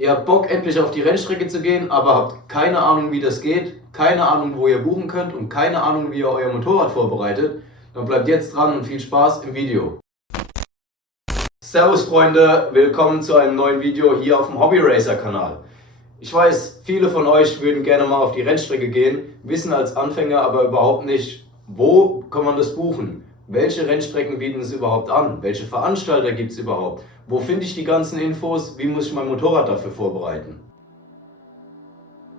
Ihr habt Bock, endlich auf die Rennstrecke zu gehen, aber habt keine Ahnung, wie das geht, keine Ahnung, wo ihr buchen könnt und keine Ahnung, wie ihr euer Motorrad vorbereitet, dann bleibt jetzt dran und viel Spaß im Video. Servus Freunde, willkommen zu einem neuen Video hier auf dem Hobby Racer Kanal. Ich weiß, viele von euch würden gerne mal auf die Rennstrecke gehen, wissen als Anfänger aber überhaupt nicht, wo kann man das buchen? Welche Rennstrecken bieten es überhaupt an? Welche Veranstalter gibt es überhaupt? Wo finde ich die ganzen Infos? Wie muss ich mein Motorrad dafür vorbereiten?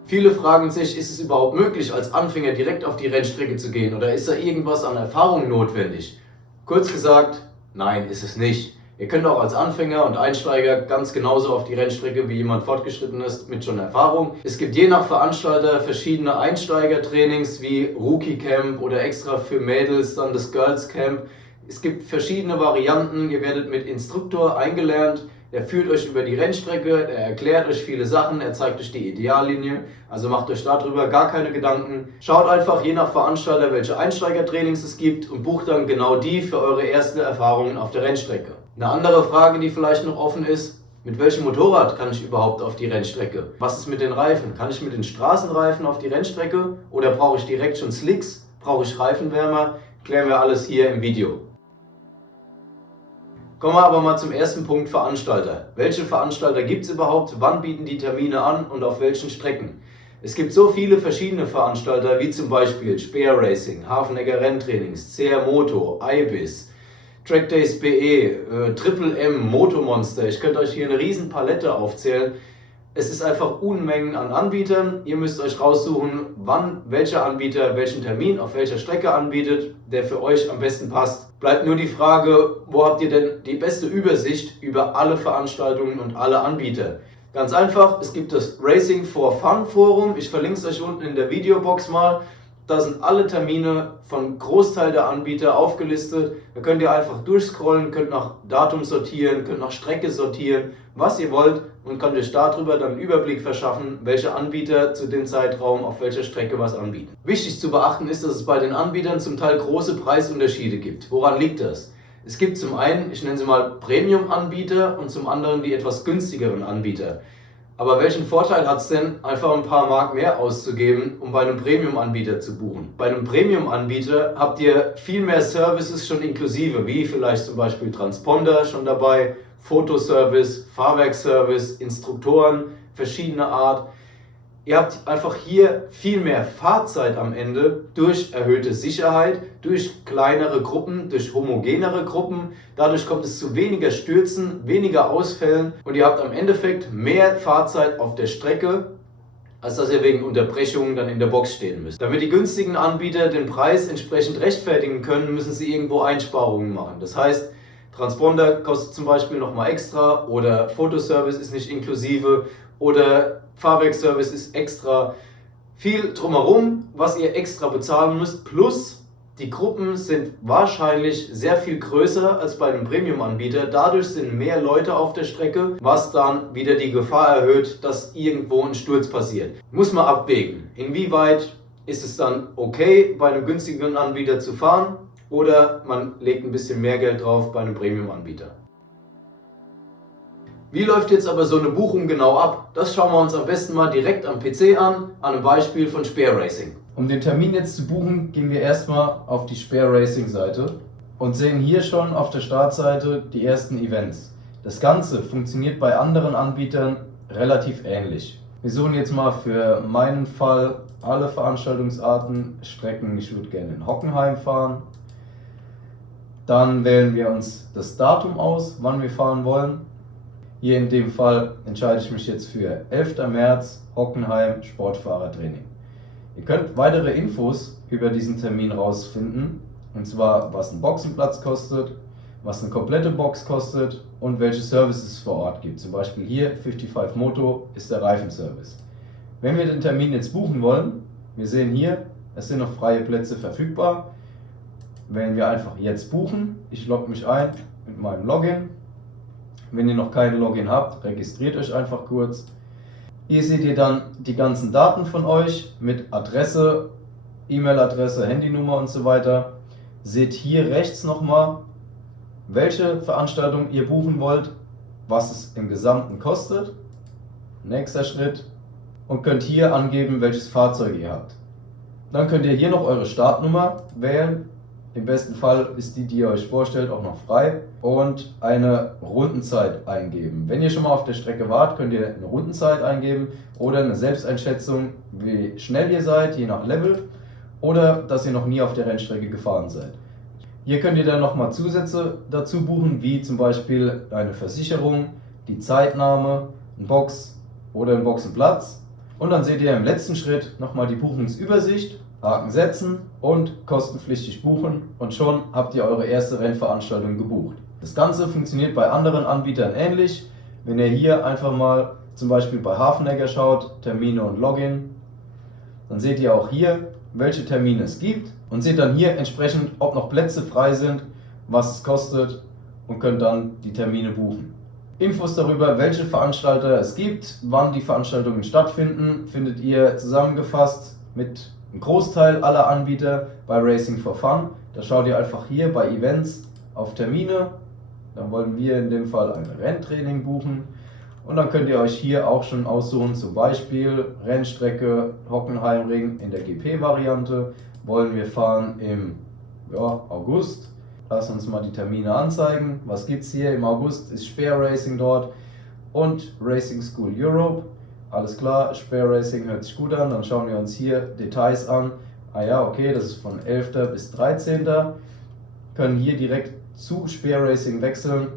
Viele fragen sich, ist es überhaupt möglich, als Anfänger direkt auf die Rennstrecke zu gehen oder ist da irgendwas an Erfahrung notwendig? Kurz gesagt, nein, ist es nicht. Ihr könnt auch als Anfänger und Einsteiger ganz genauso auf die Rennstrecke wie jemand Fortgeschrittenes mit schon Erfahrung. Es gibt je nach Veranstalter verschiedene Einsteigertrainings wie Rookie Camp oder extra für Mädels dann das Girls Camp. Es gibt verschiedene Varianten, ihr werdet mit Instruktor eingelernt. Der führt euch über die Rennstrecke, er erklärt euch viele Sachen, er zeigt euch die Ideallinie, also macht euch darüber gar keine Gedanken. Schaut einfach je nach Veranstalter, welche Einsteigertrainings es gibt und bucht dann genau die für eure ersten Erfahrungen auf der Rennstrecke. Eine andere Frage, die vielleicht noch offen ist: Mit welchem Motorrad kann ich überhaupt auf die Rennstrecke? Was ist mit den Reifen? Kann ich mit den Straßenreifen auf die Rennstrecke oder brauche ich direkt schon Slicks? Brauche ich Reifenwärmer? Klären wir alles hier im Video. Kommen wir aber mal zum ersten Punkt: Veranstalter. Welche Veranstalter gibt es überhaupt? Wann bieten die Termine an und auf welchen Strecken? Es gibt so viele verschiedene Veranstalter wie zum Beispiel Speer Racing, Hafenegger Renntrainings, CR Moto, IBIS, Trackdays BE, Triple M, Motomonster. Ich könnte euch hier eine riesen Palette aufzählen. Es ist einfach Unmengen an Anbietern. Ihr müsst euch raussuchen, wann welcher Anbieter welchen Termin auf welcher Strecke anbietet, der für euch am besten passt. Bleibt nur die Frage, wo habt ihr denn die beste Übersicht über alle Veranstaltungen und alle Anbieter? Ganz einfach, es gibt das Racing for Fun Forum. Ich verlinke es euch unten in der Videobox mal. Da sind alle Termine von Großteil der Anbieter aufgelistet. Da könnt ihr einfach durchscrollen, könnt nach Datum sortieren, könnt nach Strecke sortieren, was ihr wollt und könnt euch darüber dann einen Überblick verschaffen, welche Anbieter zu dem Zeitraum auf welcher Strecke was anbieten. Wichtig zu beachten ist, dass es bei den Anbietern zum Teil große Preisunterschiede gibt. Woran liegt das? Es gibt zum einen, ich nenne sie mal Premium-Anbieter und zum anderen die etwas günstigeren Anbieter. Aber welchen Vorteil hat es denn, einfach ein paar Mark mehr auszugeben, um bei einem Premium-Anbieter zu buchen? Bei einem Premium-Anbieter habt ihr viel mehr Services schon inklusive, wie vielleicht zum Beispiel Transponder schon dabei, Fotoservice, Fahrwerkservice, Instruktoren verschiedener Art. Ihr habt einfach hier viel mehr Fahrzeit am Ende durch erhöhte Sicherheit, durch kleinere Gruppen, durch homogenere Gruppen. Dadurch kommt es zu weniger Stürzen, weniger Ausfällen und ihr habt am Endeffekt mehr Fahrzeit auf der Strecke, als dass ihr wegen Unterbrechungen dann in der Box stehen müsst. Damit die günstigen Anbieter den Preis entsprechend rechtfertigen können, müssen sie irgendwo Einsparungen machen. Das heißt, Transponder kostet zum Beispiel nochmal extra oder Fotoservice ist nicht inklusive oder Fahrwerkservice ist extra. Viel drumherum, was ihr extra bezahlen müsst, plus die Gruppen sind wahrscheinlich sehr viel größer als bei einem Premium-Anbieter. Dadurch sind mehr Leute auf der Strecke, was dann wieder die Gefahr erhöht, dass irgendwo ein Sturz passiert. Muss man abwägen, inwieweit ist es dann okay, bei einem günstigeren Anbieter zu fahren oder man legt ein bisschen mehr Geld drauf bei einem Premium-Anbieter. Wie läuft jetzt aber so eine Buchung genau ab? Das schauen wir uns am besten mal direkt am PC an einem Beispiel von Speer Racing. Um den Termin jetzt zu buchen, gehen wir erstmal auf die Speer Racing Seite und sehen hier schon auf der Startseite die ersten Events. Das Ganze funktioniert bei anderen Anbietern relativ ähnlich. Wir suchen jetzt mal für meinen Fall alle Veranstaltungsarten, Strecken. Ich würde gerne in Hockenheim fahren. Dann wählen wir uns das Datum aus, wann wir fahren wollen. Hier in dem Fall entscheide ich mich jetzt für 11. März, Hockenheim, Sportfahrertraining. Ihr könnt weitere Infos über diesen Termin rausfinden, und zwar was ein Boxenplatz kostet, was eine komplette Box kostet und welche Services es vor Ort gibt. Zum Beispiel hier 55 Moto ist der Reifenservice. Wenn wir den Termin jetzt buchen wollen, wir sehen hier, es sind noch freie Plätze verfügbar. Wählen wir einfach jetzt buchen. Ich logge mich ein mit meinem Login. Wenn ihr noch keinen Login habt, registriert euch einfach kurz. Hier seht ihr dann die ganzen Daten von euch mit Adresse, E-Mail-Adresse, Handynummer und so weiter. Seht hier rechts nochmal, welche Veranstaltung ihr buchen wollt, was es im Gesamten kostet. Nächster Schritt. Und könnt hier angeben, welches Fahrzeug ihr habt. Dann könnt ihr hier noch eure Startnummer wählen. Im besten Fall ist die ihr euch vorstellt, auch noch frei. Und eine Rundenzeit eingeben. Wenn ihr schon mal auf der Strecke wart, könnt ihr eine Rundenzeit eingeben oder eine Selbsteinschätzung, wie schnell ihr seid, je nach Level. Oder dass ihr noch nie auf der Rennstrecke gefahren seid. Hier könnt ihr dann nochmal Zusätze dazu buchen, wie zum Beispiel eine Versicherung, die Zeitnahme, ein Box oder einen Boxenplatz. Und dann seht ihr im letzten Schritt nochmal die Buchungsübersicht, Haken setzen und kostenpflichtig buchen und schon habt ihr eure erste Rennveranstaltung gebucht. Das Ganze funktioniert bei anderen Anbietern ähnlich. Wenn ihr hier einfach mal zum Beispiel bei Hafenegger schaut, Termine und Login, dann seht ihr auch hier, welche Termine es gibt und seht dann hier entsprechend, ob noch Plätze frei sind, was es kostet und könnt dann die Termine buchen. Infos darüber, welche Veranstalter es gibt, wann die Veranstaltungen stattfinden, findet ihr zusammengefasst mit einem Großteil aller Anbieter bei Racing for Fun. Da schaut ihr einfach hier bei Events auf Termine. Dann wollen wir in dem Fall ein Renntraining buchen. Und dann könnt ihr euch hier auch schon aussuchen, zum Beispiel Rennstrecke Hockenheimring in der GP-Variante. Wollen wir fahren im August. Lass uns mal die Termine anzeigen. Was gibt es hier? Im August ist Speer Racing dort und Racing School Europe. Alles klar, Speer Racing hört sich gut an. Dann schauen wir uns hier Details an. Ah ja, okay, das ist von 11. bis 13. Können hier direkt zu Speer Racing wechseln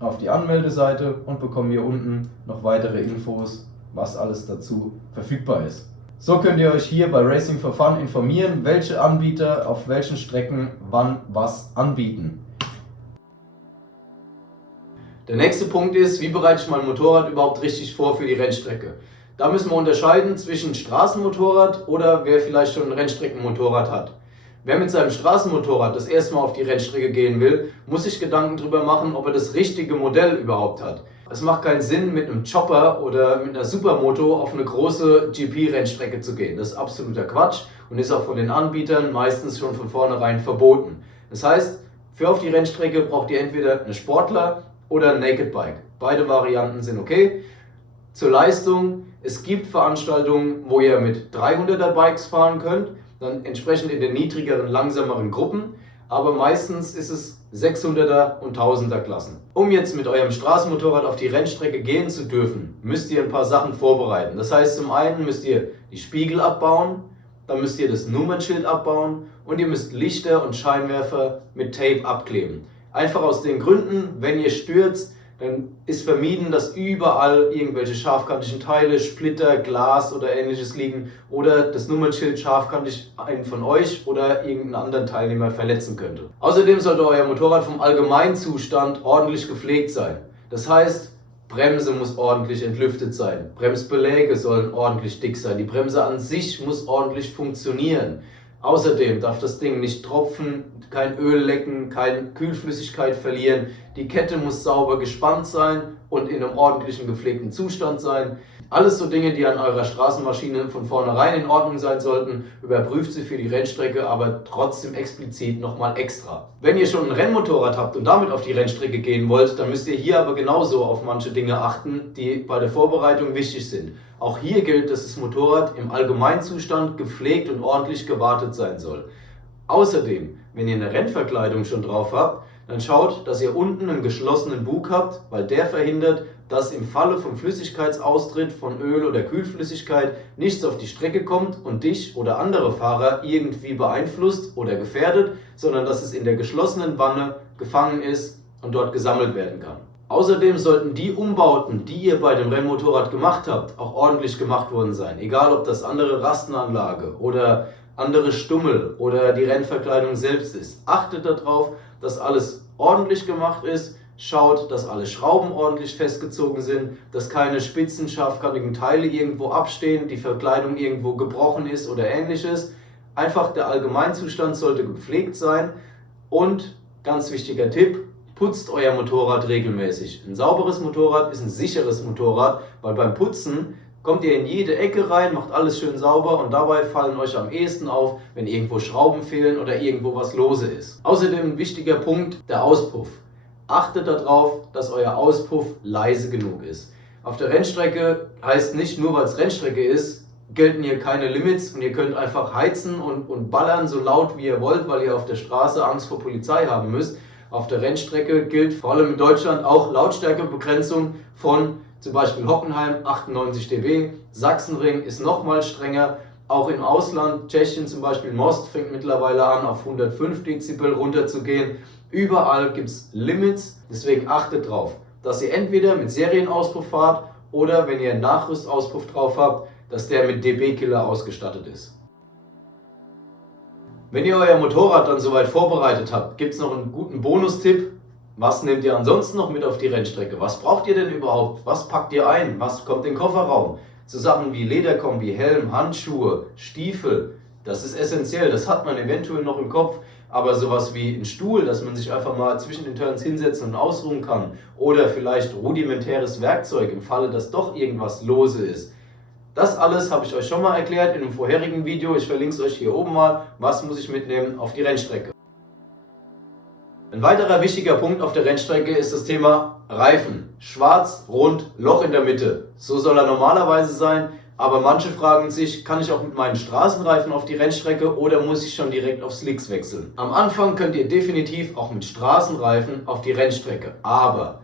auf die Anmeldeseite und bekommen hier unten noch weitere Infos, was alles dazu verfügbar ist. So könnt ihr euch hier bei Racing for Fun informieren, welche Anbieter auf welchen Strecken wann was anbieten. Der nächste Punkt ist, wie bereite ich mein Motorrad überhaupt richtig vor für die Rennstrecke? Da müssen wir unterscheiden zwischen Straßenmotorrad oder wer vielleicht schon ein Rennstreckenmotorrad hat. Wer mit seinem Straßenmotorrad das erste Mal auf die Rennstrecke gehen will, muss sich Gedanken darüber machen, ob er das richtige Modell überhaupt hat. Es macht keinen Sinn, mit einem Chopper oder mit einer Supermoto auf eine große GP-Rennstrecke zu gehen. Das ist absoluter Quatsch und ist auch von den Anbietern meistens schon von vornherein verboten. Das heißt, für auf die Rennstrecke braucht ihr entweder eine Sportler oder ein Naked Bike. Beide Varianten sind okay. Zur Leistung, es gibt Veranstaltungen, wo ihr mit 300er Bikes fahren könnt, dann entsprechend in den niedrigeren, langsameren Gruppen, aber meistens ist es 600er und 1000er Klassen. Um jetzt mit eurem Straßenmotorrad auf die Rennstrecke gehen zu dürfen, müsst ihr ein paar Sachen vorbereiten. Das heißt, zum einen müsst ihr die Spiegel abbauen, dann müsst ihr das Nummernschild abbauen und ihr müsst Lichter und Scheinwerfer mit Tape abkleben. Einfach aus den Gründen, wenn ihr stürzt, dann ist vermieden, dass überall irgendwelche scharfkantigen Teile, Splitter, Glas oder ähnliches liegen oder das Nummernschild scharfkantig einen von euch oder irgendeinen anderen Teilnehmer verletzen könnte. Außerdem sollte euer Motorrad vom Allgemeinzustand ordentlich gepflegt sein. Das heißt, Bremse muss ordentlich entlüftet sein, Bremsbeläge sollen ordentlich dick sein, die Bremse an sich muss ordentlich funktionieren. Außerdem darf das Ding nicht tropfen, kein Öl lecken, keine Kühlflüssigkeit verlieren. Die Kette muss sauber gespannt sein und in einem ordentlichen gepflegten Zustand sein. Alles so Dinge, die an eurer Straßenmaschine von vornherein in Ordnung sein sollten. Überprüft sie für die Rennstrecke, aber trotzdem explizit nochmal extra. Wenn ihr schon ein Rennmotorrad habt und damit auf die Rennstrecke gehen wollt, dann müsst ihr hier aber genauso auf manche Dinge achten, die bei der Vorbereitung wichtig sind. Auch hier gilt, dass das Motorrad im Allgemeinzustand gepflegt und ordentlich gewartet sein soll. Außerdem, wenn ihr eine Rennverkleidung schon drauf habt, dann schaut, dass ihr unten einen geschlossenen Bug habt, weil der verhindert, dass im Falle vom Flüssigkeitsaustritt von Öl oder Kühlflüssigkeit nichts auf die Strecke kommt und dich oder andere Fahrer irgendwie beeinflusst oder gefährdet, sondern dass es in der geschlossenen Wanne gefangen ist und dort gesammelt werden kann. Außerdem sollten die Umbauten, die ihr bei dem Rennmotorrad gemacht habt, auch ordentlich gemacht worden sein. Egal ob das andere Rastenanlage oder andere Stummel oder die Rennverkleidung selbst ist. Achtet darauf, dass alles ordentlich gemacht ist. Schaut, dass alle Schrauben ordentlich festgezogen sind, dass keine spitzen, scharfkantigen Teile irgendwo abstehen, die Verkleidung irgendwo gebrochen ist oder ähnliches. Einfach der Allgemeinzustand sollte gepflegt sein und, ganz wichtiger Tipp, putzt euer Motorrad regelmäßig. Ein sauberes Motorrad ist ein sicheres Motorrad, weil beim Putzen kommt ihr in jede Ecke rein, macht alles schön sauber und dabei fallen euch am ehesten auf, wenn irgendwo Schrauben fehlen oder irgendwo was lose ist. Außerdem ein wichtiger Punkt, der Auspuff. Achtet darauf, dass euer Auspuff leise genug ist. Auf der Rennstrecke heißt nicht nur, weil es Rennstrecke ist, gelten hier keine Limits und ihr könnt einfach heizen und ballern so laut wie ihr wollt, weil ihr auf der Straße Angst vor Polizei haben müsst. Auf der Rennstrecke gilt vor allem in Deutschland auch Lautstärkebegrenzung von zum Beispiel Hockenheim 98 dB, Sachsenring ist nochmal strenger, auch im Ausland, Tschechien zum Beispiel, Most fängt mittlerweile an auf 105 Dezibel runterzugehen. Überall gibt es Limits, deswegen achtet drauf, dass ihr entweder mit Serienauspuff fahrt oder wenn ihr einen Nachrüstauspuff drauf habt, dass der mit dB-Killer ausgestattet ist. Wenn ihr euer Motorrad dann soweit vorbereitet habt, gibt es noch einen guten Bonustipp. Was nehmt ihr ansonsten noch mit auf die Rennstrecke? Was braucht ihr denn überhaupt? Was packt ihr ein? Was kommt in den Kofferraum? So Sachen wie Lederkombi, Helm, Handschuhe, Stiefel, das ist essentiell, das hat man eventuell noch im Kopf. Aber sowas wie ein Stuhl, dass man sich einfach mal zwischen den Turns hinsetzen und ausruhen kann. Oder vielleicht rudimentäres Werkzeug im Falle, dass doch irgendwas lose ist. Das alles habe ich euch schon mal erklärt in einem vorherigen Video. Ich verlinke es euch hier oben mal. Was muss ich mitnehmen auf die Rennstrecke? Ein weiterer wichtiger Punkt auf der Rennstrecke ist das Thema Reifen. Schwarz, rund, Loch in der Mitte. So soll er normalerweise sein. Aber manche fragen sich, kann ich auch mit meinen Straßenreifen auf die Rennstrecke oder muss ich schon direkt auf Slicks wechseln? Am Anfang könnt ihr definitiv auch mit Straßenreifen auf die Rennstrecke. Aber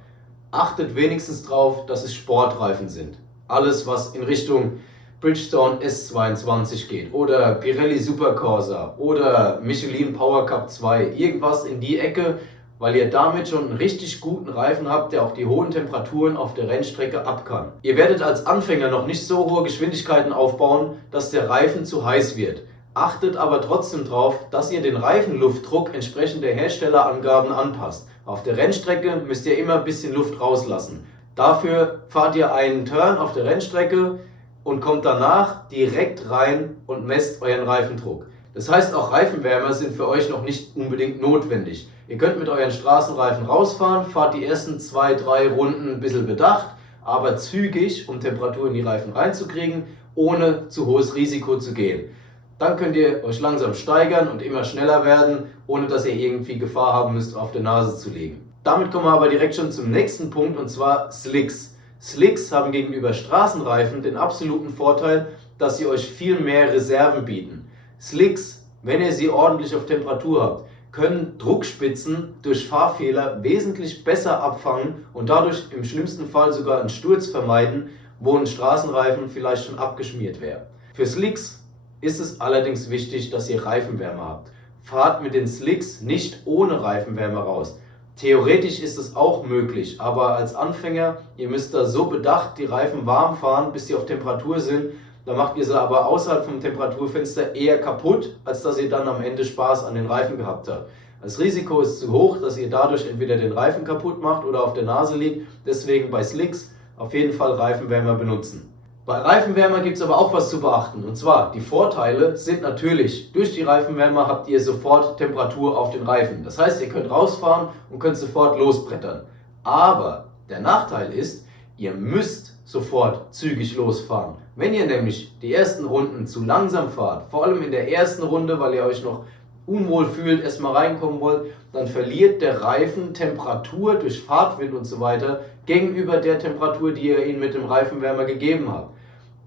achtet wenigstens drauf, dass es Sportreifen sind. Alles, was in Richtung Bridgestone S22 geht oder Pirelli Supercorsa oder Michelin Power Cup 2, irgendwas in die Ecke, weil ihr damit schon einen richtig guten Reifen habt, der auch die hohen Temperaturen auf der Rennstrecke ab kann. Ihr werdet als Anfänger noch nicht so hohe Geschwindigkeiten aufbauen, dass der Reifen zu heiß wird. Achtet aber trotzdem darauf, dass ihr den Reifenluftdruck entsprechend der Herstellerangaben anpasst. Auf der Rennstrecke müsst ihr immer ein bisschen Luft rauslassen. Dafür fahrt ihr einen Turn auf der Rennstrecke und kommt danach direkt rein und messt euren Reifendruck. Das heißt, auch Reifenwärmer sind für euch noch nicht unbedingt notwendig. Ihr könnt mit euren Straßenreifen rausfahren, fahrt die ersten 2-3 Runden ein bisschen bedacht, aber zügig, um Temperatur in die Reifen reinzukriegen, ohne zu hohes Risiko zu gehen. Dann könnt ihr euch langsam steigern und immer schneller werden, ohne dass ihr irgendwie Gefahr haben müsst, auf der Nase zu liegen. Damit kommen wir aber direkt schon zum nächsten Punkt, und zwar Slicks. Slicks haben gegenüber Straßenreifen den absoluten Vorteil, dass sie euch viel mehr Reserven bieten. Slicks, wenn ihr sie ordentlich auf Temperatur habt, können Druckspitzen durch Fahrfehler wesentlich besser abfangen und dadurch im schlimmsten Fall sogar einen Sturz vermeiden, wo ein Straßenreifen vielleicht schon abgeschmiert wäre. Für Slicks ist es allerdings wichtig, dass ihr Reifenwärme habt. Fahrt mit den Slicks nicht ohne Reifenwärme raus. Theoretisch ist es auch möglich, aber als Anfänger, ihr müsst da so bedacht die Reifen warm fahren, bis sie auf Temperatur sind. Da macht ihr sie aber außerhalb vom Temperaturfenster eher kaputt, als dass ihr dann am Ende Spaß an den Reifen gehabt habt. Das Risiko ist zu hoch, dass ihr dadurch entweder den Reifen kaputt macht oder auf der Nase liegt. Deswegen bei Slicks auf jeden Fall Reifenwärmer benutzen. Bei Reifenwärmer gibt es aber auch was zu beachten. Und zwar, die Vorteile sind natürlich, durch die Reifenwärmer habt ihr sofort Temperatur auf den Reifen. Das heißt, ihr könnt rausfahren und könnt sofort losbrettern. Aber der Nachteil ist, ihr müsst sofort zügig losfahren. Wenn ihr nämlich die ersten Runden zu langsam fahrt, vor allem in der ersten Runde, weil ihr euch noch unwohl fühlt, erstmal reinkommen wollt, dann verliert der Reifen Temperatur durch Fahrtwind und so weiter gegenüber der Temperatur, die ihr ihm mit dem Reifenwärmer gegeben habt.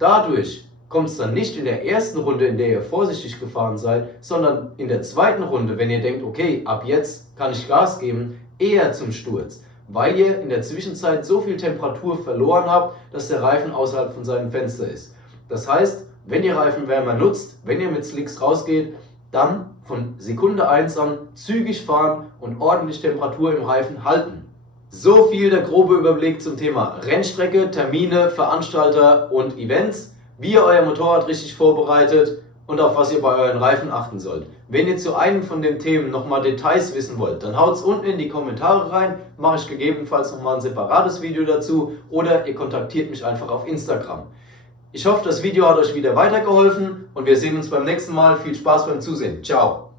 Dadurch kommt es dann nicht in der ersten Runde, in der ihr vorsichtig gefahren seid, sondern in der zweiten Runde, wenn ihr denkt, okay, ab jetzt kann ich Gas geben, eher zum Sturz, weil ihr in der Zwischenzeit so viel Temperatur verloren habt, dass der Reifen außerhalb von seinem Fenster ist. Das heißt, wenn ihr Reifenwärmer nutzt, wenn ihr mit Slicks rausgeht, dann von Sekunde 1 an zügig fahren und ordentlich Temperatur im Reifen halten. So viel der grobe Überblick zum Thema Rennstrecke, Termine, Veranstalter und Events, wie ihr euer Motorrad richtig vorbereitet und auf was ihr bei euren Reifen achten sollt. Wenn ihr zu einem von den Themen nochmal Details wissen wollt, dann haut es unten in die Kommentare rein, mache ich gegebenenfalls nochmal ein separates Video dazu oder ihr kontaktiert mich einfach auf Instagram. Ich hoffe, das Video hat euch wieder weitergeholfen und wir sehen uns beim nächsten Mal. Viel Spaß beim Zusehen. Ciao!